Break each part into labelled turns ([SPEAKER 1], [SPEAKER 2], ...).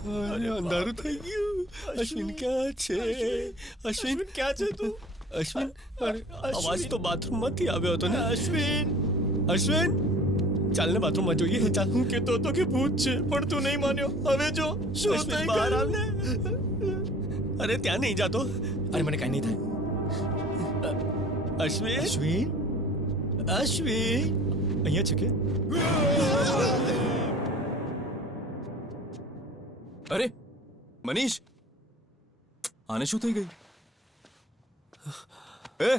[SPEAKER 1] અંધારું થઈ ગયું. અશ્વિન ક્યાં છે? અશ્વિન
[SPEAKER 2] ક્યાં છે તું?
[SPEAKER 1] અશ્વિન અવાજ તો બાથરૂમમાંથી આવ્યો હતો ને.
[SPEAKER 2] અશ્વિન
[SPEAKER 1] અશ્વિન ચાલ ને બાથરૂમમાં જોઈએ. ચાલ.
[SPEAKER 2] હું કહેતો હતો કે ભૂત છે પણ તું નહીં માન્યો. હવે જો શું
[SPEAKER 1] અશ્વિન
[SPEAKER 2] થઈ
[SPEAKER 1] બહાર
[SPEAKER 2] ગયું?
[SPEAKER 1] આવ ને. અરે ત્યાં નહીં જાતો.
[SPEAKER 2] અરે મને કાંઈ નહીં થાય.
[SPEAKER 1] અશ્વિન
[SPEAKER 2] અશ્વિન અશ્વિન અહીંયા છે કે?
[SPEAKER 3] અરે મનીષ, આને શું થઈ ગયું? એ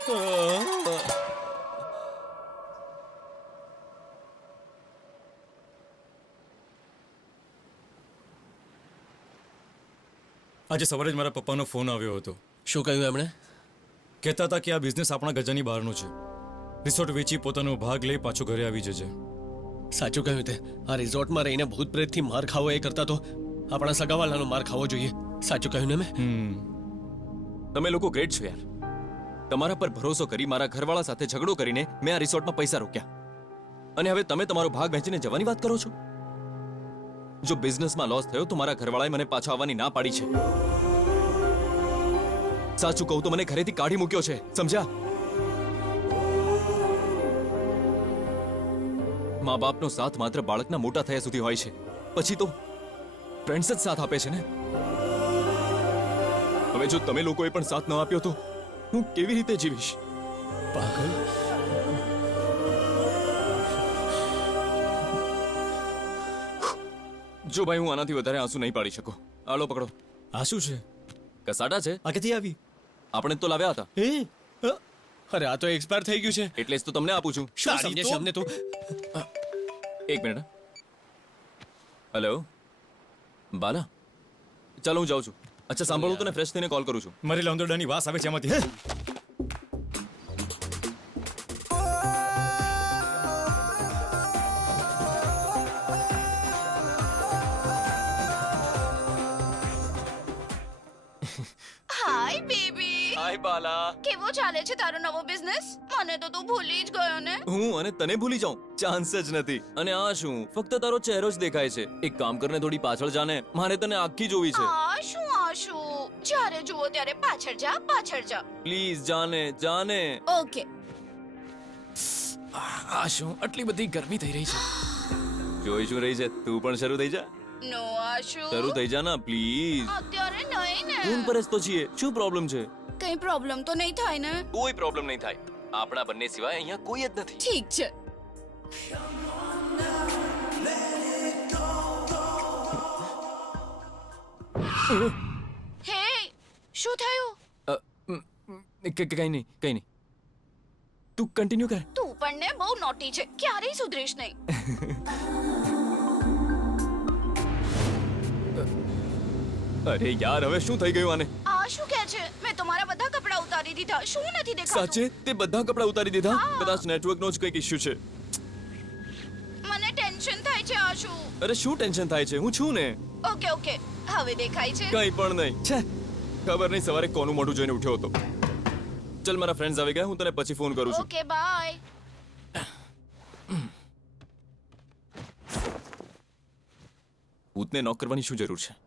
[SPEAKER 2] આજે સવારે જ મારા પપ્પાનો ફોન આવ્યો હતો.
[SPEAKER 1] શું કહ્યું એમણે?
[SPEAKER 2] કહેતા હતા કે આ બિઝનેસ આપણા ગજાની બહારનો છે. રિસોર્ટ વેચી પોતાનો ભાગ લઈ પાછો ઘરે આવી જજે.
[SPEAKER 1] સાચું કહ્યું તે. આ રિઝોર્ટમાં રહીને ભૂત પ્રેતથી માર ખાવો એ કરતા તો આપણા સગાવાલાનો માર ખાવો જોઈએ. સાચું કહ્યું ને મેં?
[SPEAKER 3] તમે લોકો ગ્રેટ છો યાર. તમારા પર ભરોસો કરી મારા ઘરવાળા સાથે ઝઘડો કરીને મેં આ રિસોર્ટમાં પૈસા રોક્યા અને હવે તમે તમારો ભાગ વહેંચીને જવાની વાત કરો છો. જો બિઝનેસમાં લોસ થયો તો મારા ઘરવાળાએ મને પાછો આવવાની ના પાડી છે. સાચું કહું તો મને ઘરેથી કાઢી મૂક્યો છે, સમજ્યા? મા બાપનો સાથ માત્ર બાળકના મોટા થયા સુધી હોય છે, પછી તો ફ્રેન્ડ્સ જ સાથ આપે છે ને. હવે જો તમે લોકોએ પણ સાથ ન આપ્યો તો હું કેવી રીતે જીવીશ?
[SPEAKER 1] પાગલ.
[SPEAKER 3] જો ભાઈ હું આનાથી વધારે આંસુ નહીં પાડી શકું. આલો પકડો.
[SPEAKER 2] આ શું છે?
[SPEAKER 3] કસાટા છે.
[SPEAKER 2] આ ક્યાંથી આવી?
[SPEAKER 3] આપણે તો લાવ્યા હતા.
[SPEAKER 1] અરે આ તો એક્સપાયર થઈ ગયું છે.
[SPEAKER 3] એટલે જ તો તમને આપું છું.
[SPEAKER 1] શું સમજે છે અમને તું?
[SPEAKER 3] એક મિનિટ. હેલો બાલા, ચાલો હું જાઉં છું. અચ્છા સાંભળું તને ફ્રેશ થઈને કોલ કરું છું.
[SPEAKER 2] મારી લાંદોડાની વાસ આવે છે એમાંથી. હે
[SPEAKER 4] હાય બેબી.
[SPEAKER 3] હાય બાલા.
[SPEAKER 4] કેવો ચાલે છે તારો નવો બિઝનેસ? મને તો તું ભૂલી જ ગયો ને.
[SPEAKER 3] હું અને તને ભૂલી જાઉં? ચાન્સ જ નથી. અને આ શું, ફક્ત તારો ચહેરો જ દેખાય છે. એક કામ કરને, થોડી પાછળ જાને. મારે તને આખી જોવી છે.
[SPEAKER 4] આ શું જ્યારે જુઓ ત્યારે પાછળ જા.
[SPEAKER 3] પ્લીઝ જાને જાને.
[SPEAKER 4] ઓકે.
[SPEAKER 3] આ શું આટલી બધી ગરમી થઈ રહી છે? જોઈ શું રહી છે? તું પણ શરૂ થઈ જા.
[SPEAKER 4] નો આશુ.
[SPEAKER 3] શરૂ થઈ જા ના પ્લીઝ.
[SPEAKER 4] અત્યારે નહીં ને.
[SPEAKER 3] ખૂન પર જ તો છીએ. શું પ્રોબ્લેમ છે?
[SPEAKER 4] કઈ પ્રોબ્લેમ તો નહીં થાય ને?
[SPEAKER 3] કોઈ પ્રોબ્લેમ નહીં થાય. આપણા બંને સિવાય અહીંયા કોઈ જ નથી.
[SPEAKER 4] ઠીક છે. હે શું થયું?
[SPEAKER 3] કઈ નહીં. તું કન્ટિન્યુ કર.
[SPEAKER 4] તું પણ ને બહુ નોટી છે. ક્યારેય સુધરીશ નહીં.
[SPEAKER 3] અરે યાર, હવે શું થઈ ગયું આને?
[SPEAKER 4] આ શું કહે છે? મેં તો મારા બધા કપડા ઉતારી દીધા. શું નથી દેખાતું?
[SPEAKER 3] સાચે તે બધા કપડા ઉતારી દીધા? કદાચ નેટવર્કનો જ કંઈક ઇશ્યુ છે.
[SPEAKER 4] મને ટેન્શન થાય છે. આ શું?
[SPEAKER 3] અરે શું ટેન્શન થાય છે? હું છું ને.
[SPEAKER 4] ઓકે હવે દેખાય છે?
[SPEAKER 3] કંઈ પણ નહીં. છે ખબર નહીં સવારે કોનું મોઢું જોઈને ઉઠ્યો હતો. ચલ મારા ફ્રેન્ડ્સ આવી ગયા, હું તને પછી ફોન કરું છું.
[SPEAKER 4] Okay bye.
[SPEAKER 3] ભૂતને નોક કરવાની શું જરૂર છે?